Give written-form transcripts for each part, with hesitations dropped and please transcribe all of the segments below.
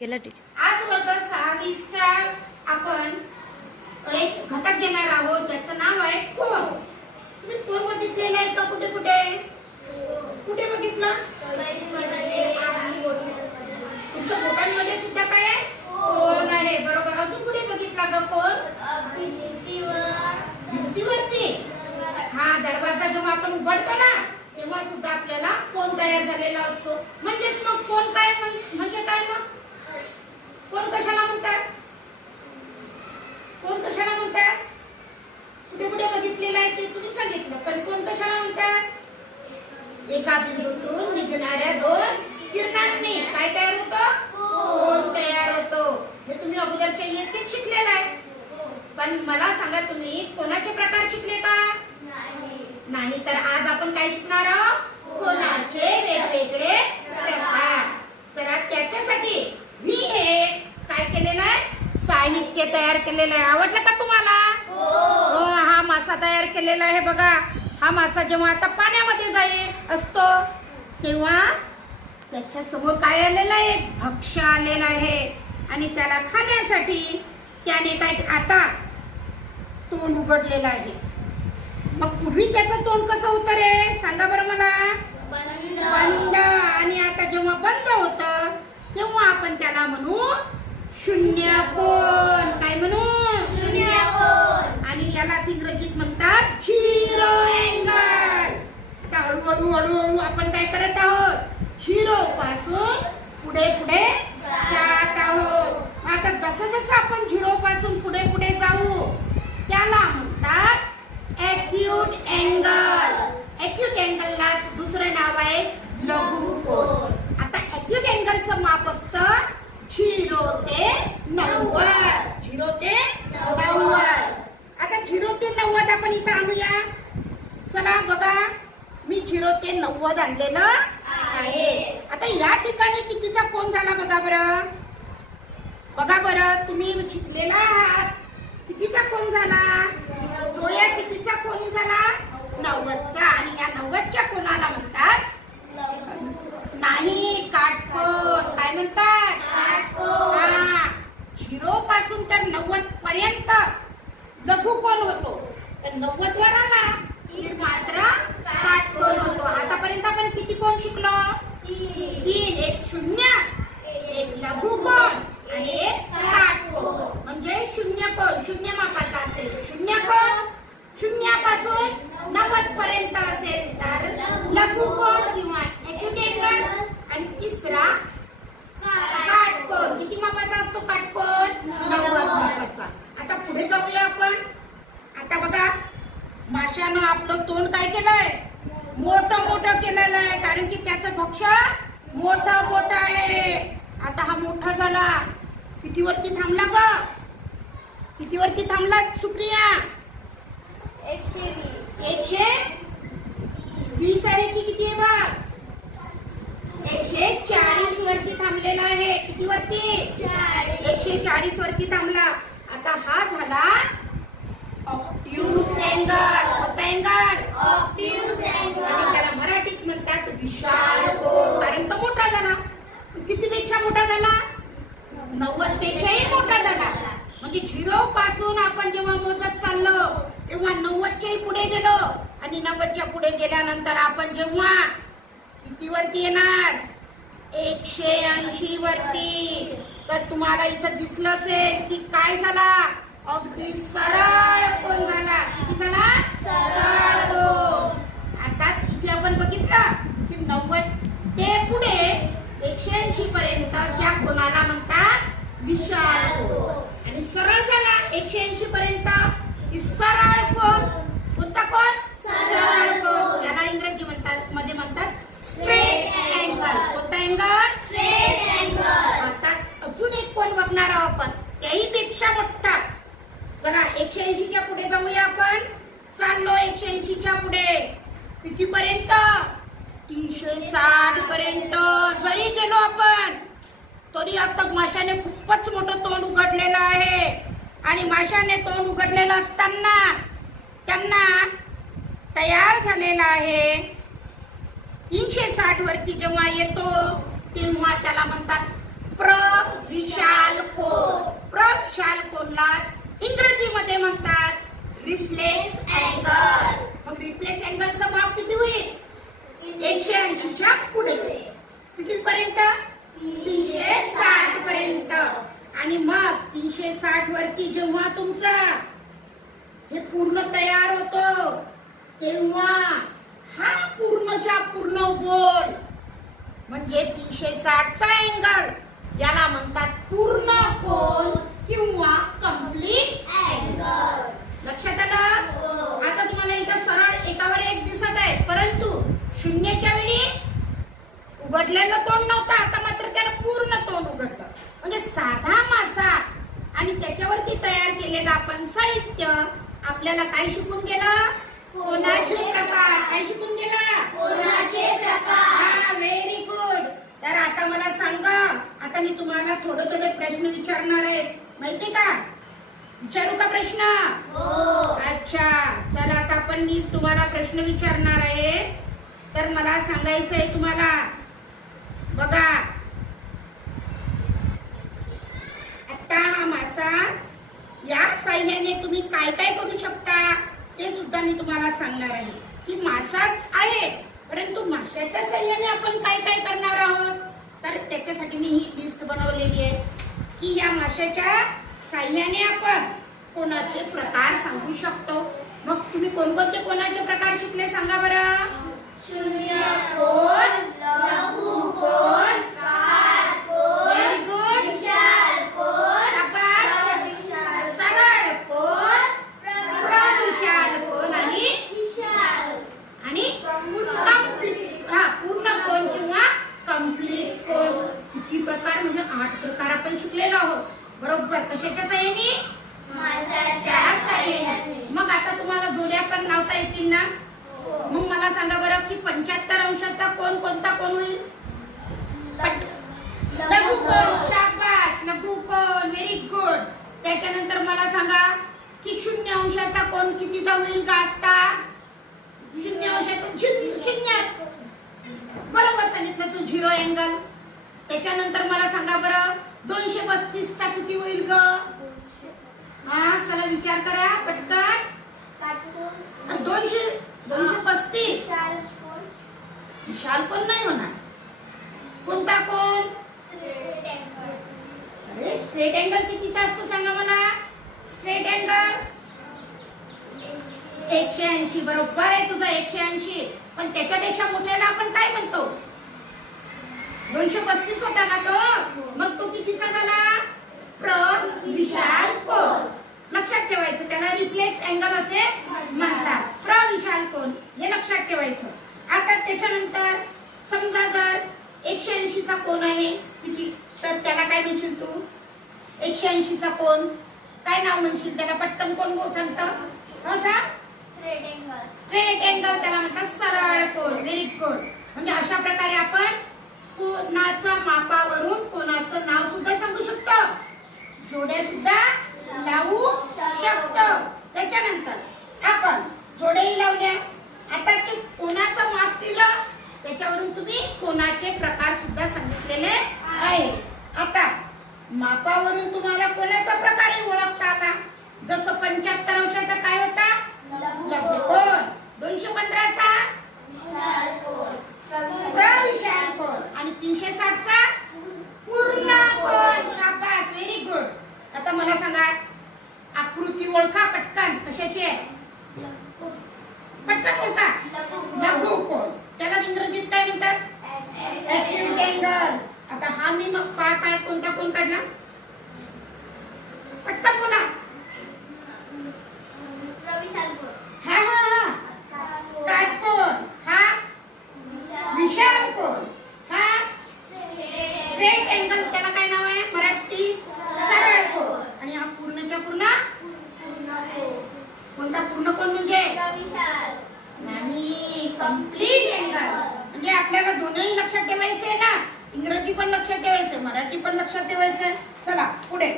केला टीचर। आज वर्ग 6वीचा आपण एक घटक घेणार आहोत ज्याचं नाव आहे कोन। तुम्ही कोन बघितलेला आहे का? कुठे कुठे कुठे बघितला? तुमच्या बोटांमध्ये सुद्धा काय आहे? कोन आहे, बरोबर। अजून कुठे बघितला ग कोन? भिंतीवरती। हा, दरवाजा जेव्हा आपण उघडतो ना तेव्हा सुद्धा आपल्याला कोन तयार झालेला असतो। म्हणजेच मग कोन काय म्हणजे काय? मग कोण कशाला म्हणतात? कोण कशाला म्हणतात? कुठे कुठे बघितलेलं आहे ते तुम्ही सांगितलं, पण कोण कशाला म्हणतात? एका बिंदूतून निघणाऱ्या दोन किरणांनी काय तयार होतं? कोन तयार होतो। हे तुम्ही अगोदरच्या इयत्तेत शिकलेलं आहे। पण मला सांगा, तुम्ही कोणाचे प्रकार शिकले का? नाही। तर आज आपण काय शिकणार आहोत? कोनाचे वेगवेगळे प्रकार। तर त्याच्यासाठी मी हे काय केलेलं आहे? साहित्य तयार केलेलं आहे। आवडलं का तुम्हाला? हो। हा मासा तयार केलेला आहे बघा। हा मासा जेव्हा आता पाण्यामध्ये जाईल असतो तेव्हा त्याच्या समोर काय आलेलं आहे? भक्ष्य आलेलं आहे आणि त्याला खाण्यासाठी त्याने काय आता तोंड उघडलेलं आहे। मग पूर्वी त्याचं तोंड कसं होतं रे? सांगा बरं मला। बंद। आणि आता जेव्हा बंद होतं तेव्हा आपण त्याला म्हणू शून्य कोन। काय म्हणू? शून्य कोन। आणि यालाच इंग्रजीत म्हणतात झिरो अँगल। आता हळूहळू हळूहळू आपण काय करत आहोत? झिरो पासून पुढे पुढे जात आहोत। आता जसं जसं आपण झिरो पासून पुढे पुढे जाऊ त्याला म्हणतात ॲक्यूट अँगल। ॲक्यूट अँगललाच दुसरं नाव आहे लघु कोन। आता ॲक्यूट अँगलचं माप असतं 0 ते 90। 0 ते 90। आता 0 ते 90 आपण इथं आणूया। चला बघा, मी 0 ते 90 आणलेलं आहे। आता या ठिकाणी कितीचा कोन झाला बघा बरं? बघा बरं, तुम्ही शिकलेला आहात। कितीचा कोन झाला? जोया कितीचा कोन झाला? 90चा। आणि या 90च्या कोनाला म्हणतात नाही काटकोन। काय म्हणतात? काटकोन। हा, 0 पासून तर 90 पर्यंत लघु कोन होतो, पण 90 वर आला की मात्र काटकोन होतो। आतापर्यंत आपण किती कोन शिकलो? 3। एक शून्य, एक लघु कोन आणि एक काटकोन। म्हणजे शून्य कोन शून्य मापाचा असेल, शून्य कोन शून्यापासून 90 पर्यंत असेल तर लघु कोन किंवा ॲक्यूट अँगल। आणि तिसरा काटकोन। किती मापाचा असतो काटकोन? 90 मापाचा। आता पुढे जाऊया आपण। आता बघा, माशानं आपलं तोंड काय केलंय? मोठं मोठं केलेलं आहे, कारण की त्याचं भक्ष्य मोठं मोठं आहे। आता हा मोठा झाला, किती वरती थांबला ग? किती वरती थांबला सुप्रिया? 120 आहे की किती आहे बघ? 140 वरती थांबलेला आहे। किती वरती? 140 वरती थांबला। आता हा झाला ऑब्ट्यूज अँगल। कोणता अँगल? Obtuse angle. आणि त्याला मराठीत म्हणतात विशाल कोन, कारण तो मोठा झाला। किती पेक्षा मोठा झाला? 90 पेक्षाही मोठा झाला। म्हणजे 0 पासून आपण जेव्हा मोजत चाललो तेव्हा 90च्याही पुढे गेलो आणि 90च्या पुढे गेल्यानंतर आपण जेव्हा किती वरती येणार? 180 वरती। तर तुम्हाला इथं दिसलं असेल की काय झाला? अगदी सरळ कोन झाला। किती झाला? सरळ कोन। आताच इथे आपण बघितलं की 90 ते पुढे 180 पर्यंत ज्या कोनाला म्हणतात विशाल कोन। आणि सरळ झाला 180 पर्यंत की सरळ कोन। कोणता कोन? सरळ कोन। त्याला इंग्रजी मध्ये म्हणतात स्ट्रेट अँगल। कोणता अँगल? Straight angle. आता अजून एक कोन बघणार आहोत आपण, त्याही पेक्षा मोठा। चला 180च्या पुढे जाऊया आपण। चाललो 180च्या पुढे किती पर्यंत? 360 पर्यंत जरी गेलो आपण तरी आता माशाने खूपच मोठं तोंड उघडलेलं आहे। आणि माशाने तोंड उघडलेलं असताना त्यांना तयार झालेला आहे 360 वरती जेव्हा येतो तेव्हा त्याला म्हणतात प्रविशाल कोन. प्रविशाल कोनलाच इंग्रजीमध्ये म्हणतात रिफ्लेक्स अँगल. मग रिफ्लेक्स अँगलचा माप किती होईल? 180 च्या पुढे. कितीपर्यंत? 360 पर्यंत. आणि मग 360 वरती जेव्हा तुमचा हे पूर्ण तयार होतो तेव्हा हा पूर्णच्या पूर्ण गोल म्हणजे 360 चा अँगल याला म्हणतात पूर्ण कोन किंवा कंप्लीट अँगल. लक्षात आलं? आता तुम्हाला इथं सरळ एकावर एक दिसत आहे, परंतु शून्याच्या वेळी उघडलेलं तोंड नव्हतं, आता मात्र त्यानं पूर्ण तोंड उघडलं. म्हणजे साधा मासा आणि त्याच्यावरती तयार केलेलं आपण साहित्य आपल्याला काय शिकून गेलं? कोनाचे प्रकार. काय शिकून गेला? कोनाचे प्रकार. हा, व्हेरी गुड. तर आता मला सांगा, आता मी तुम्हाला थोडे प्रश्न विचारणार आहे, माहिती का? विचारू का प्रश्न? हो. अच्छा, चला आता आपण मी तुम्हाला प्रश्न विचारणार आहे. तर मला सांगायचं आहे तुम्हाला, बघा आता हा मासा या साह्याने तुम्ही काय काय करू शकता ते सुद्धा मी तुम्हाला सांगणार आहे. की मासाच आहे, परंतु माशाच्या साह्याने आपण काय काय करणार आहोत. तर त्याच्यासाठी मी ही लिस्ट बनवलेली आहे की या माशाच्या साह्याने आपण कोनाचे प्रकार सांगू शकतो. मग तुम्ही कोणकोणते कोनाचे प्रकार शिकले सांगा बरं? शून्य कोन, लघु कोन, काटकोन, व्हेरी गुड, विशाल कोन, सरळ कोन, प्रविशाल कोन आणि विशाल आणि पूर्ण कोन किंवा कंप्लीट कोन. किती प्रकार? म्हणजे 8 प्रकार आपण शिकलेलो आहोत. बरोबर. कशाच्या साह्याने? माशाच्या साह्याने. मग आता तुम्हाला जोड्या पण लावता येतील ना? मग मला सांगा बरं की 75 अंशाचा कोन कोणता कोन होईल? लघु कोन. शाबास, लघु कोन, व्हेरी गुड. त्याच्यानंतर मला सांगा की 0 अंशाचा कोन कितीचा होईल का असता? 0 अंशाचा शून्यच. बरोबर सांगितलं तू, 0 अँगल. त्याच्यानंतर मला सांगा बरं 235 चा किती होईल ग? हा, चला विचार करा पटकन. 235 विशाल कोन नाही होणार. कोणता कोन? अरे स्ट्रेट अँगल कितीचा असतो सांगा मला? Straight angle 180. बरोबर आहे तुझं, 180. पण त्याच्यापेक्षा मोठ्याला आपण काय म्हणतो? 235 होता ना तो. मग तो कितीचा झाला? प्रविशाल कोन. लक्षात ठेवायचं, त्याला रिफ्लेक्स अँगल असे म्हणतात. प्रविशाल कोन हे लक्षात ठेवायचं. आता त्याच्यानंतर समजा जर 180 चा कोन आहे किती, तर त्याला काय म्हणशील तू? 180 चा कोन काय नाव म्हणशील त्याला? पटकन कोण सांगतं? हो सांग. Straight angle. स्ट्रेट अँगल त्याला म्हणतात सरळ कोन. Very good. म्हणजे अशा प्रकारे आपण कोनाच्या मापावरून कोनाचं नाव सुद्धा सांगू शकतो, जोड्या सुद्धा लावू शकतो. त्याच्यानंतर आपण जोड्याही लावल्या. आता कोनाचं माप दिलं त्याच्यावरून तुम्ही कोनाचे प्रकार सुद्धा सांगितलेले आहे. आता मापावरून तुम्हाला कोणाचा प्रकारही ओळखता आला. जसं 75 अंशाचा काय होता? लघु कोन. 215 चा प्रविशाल कोन आणि 360 चा पूर्ण कोन. शाबास, व्हेरी गुड. आता मला सांगा आकृती ओळखा पटकन. कशाची आहे? पटकन ओळखा. लघु कोन. त्याला इंग्रजीत काय म्हणतात? Acute angle. आता हा मी मग काय कोणता कोन काढला? पटकन बोला. प्रविशाल कोन. हा हा हा, काटकोन. हा विशाल कोन. हा स्ट्रेट अँगल. त्याला काय नाव आहे मराठी? सरळ कोन. आणि हा पूर्णच्या पूर्ण कोणता? पूर्ण कोन म्हणजे प्रविशाल नाही, कंप्लीट अँगल. म्हणजे आपल्याला दोनही लक्षात ठेवायचे ना, इंग्रजी पण लक्षात ठेवायचे, मराठी पण लक्षात ठेवायचे. चला पुढे.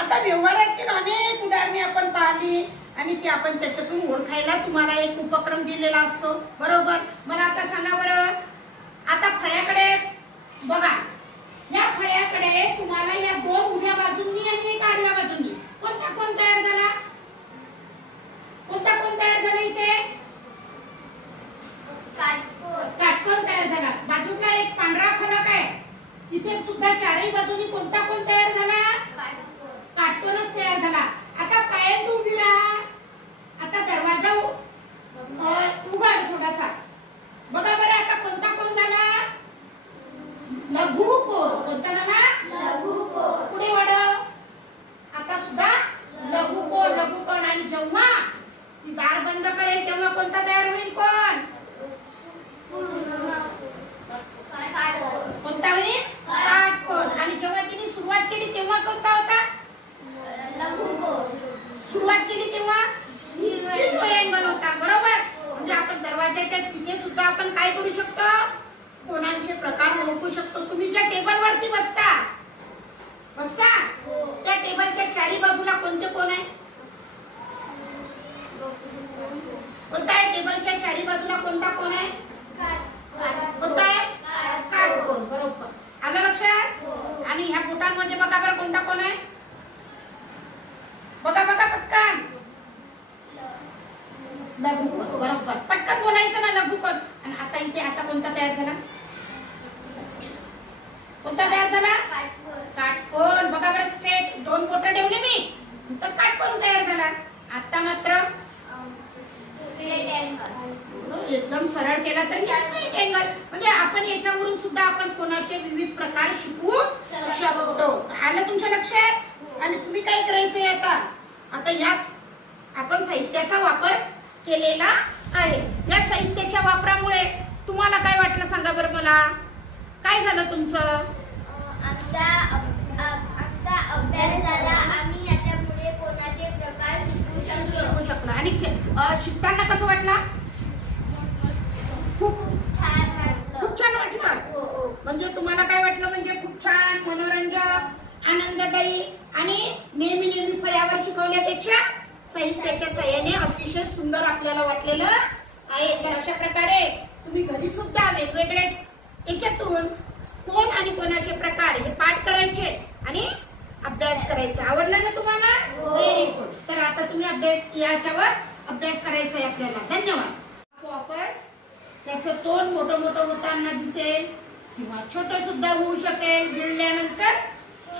आता व्यवहारातील अनेक उदाहरणे आपण पाहिली आणि ते आपण त्याच्यातून ओळखायला तुम्हाला एक उपक्रम दिलेला असतो. बरोबर. मला आता सांगा बरं, आता फळ्याकडे बघा. या फळ्याकडे तुम्हाला या दोन उभ्या बाजूंनी आणि एक आडव्या बाजूंनी कोणता कोण तयार झाला? कोणता कोण तयार झाला इथे? काटकोन तयार झाला. बाजूला एक पांढरा फलक आहे, तिथे सुद्धा चारही बाजूनी कोणता कोण तयार झाला? काटकोनच तयार झाला. आता पायात उभी राहा. आता दरवाजा उघड थोडासा. बघा बरं आता कोणता कोण झाला? लघुकोन. कोणता झाला? लघुकोन. पुढे वाढव. आता सुद्धा लघुकोन. लघुकोन. आणि जेव्हा ती दार बंद करेल तेव्हा कोणता तयार होईल? कोण? कोणता होईल? काटकोन. आणि जेव्हा तिने सुरुवात केली तेव्हा कोणता होता? सुरुवात केली तेव्हा झिरो अँगल होता. बरोबर. म्हणजे आपण दरवाजाच्या तिथे सुद्धा आपण काय करू शकतो? कोणांचे प्रकार ओळखू शकतो. तुम्ही ज्या टेबल वरती बसता त्या टेबलच्या चारी बाजूला कोणते कोण आहे? कोणता आहे? टेबलच्या चारी बाजूला कोणता कोण आहे? कोणता आहे? काटकोन. बरोबर. आलं लक्षात? आणि ह्या बोटांमध्ये बघा बरं कोणता कोण आहे? बघा बघा पटकन. लघुकोन. बरोबर. पटकन बोलायचं ना, लघुकोन. आणि आता इथे आता कोणता तयार झाला? कोणता तयार झाला? काटकोन. बघा बरं स्ट्रेट दोन बोटं ठेवले मी तर काटकोन तयार झाला. आता मात्र एकदम सरळ केला तर स्ट्रेट अँगल. म्हणजे आपण याच्यावरून सुद्धा आपण कोणाचे विविध प्रकार शिकू शकतो. आलं तुमच्या लक्षात? आणि तुम्ही काय करायचंय आता यात आपण साहित्याचा वापर केलेला आहे. या साहित्याच्या वापरामुळे तुम्हाला काय वाटलं सांगा बरं मला? काय झालं तुमचं? आमचा अभ्यास झाला. आम्ही याच्यामुळे कोणाचे प्रकार शिकू शकलो. आणि शिकताना कसं वाटलं? खूप छान वाटलं. म्हणजे तुम्हाला काय वाटलं? म्हणजे खूप छान, मनोरंजक, आनंददायी आणि नेहमी फळ्यावर शिकवल्यापेक्षा साहित्याच्या सहाय्याने अतिशय सुंदर आपल्याला वाटलेलं आहे. तर अशा प्रकारे तुम्ही घरी सुद्धा वेगवेगळ्या याच्यातून कोण आणि कोणाचे प्रकार हे पाठ करायचे आणि अभ्यास करायचा. आवडला ना तुम्हाला? Very good. तर आता तुम्ही याच्यावर अभ्यास करायचा आहे आपल्याला. धन्यवाद. आपोआपच त्याचं तोंड मोठं होताना दिसेल किंवा छोटं सुद्धा होऊ शकेल. गिळल्यानंतर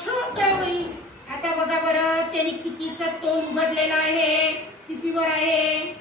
छोटं होईल. आता बघा बरं त्याने कितीचं तोंड उघडलेलं आहे, कितीवर आहे?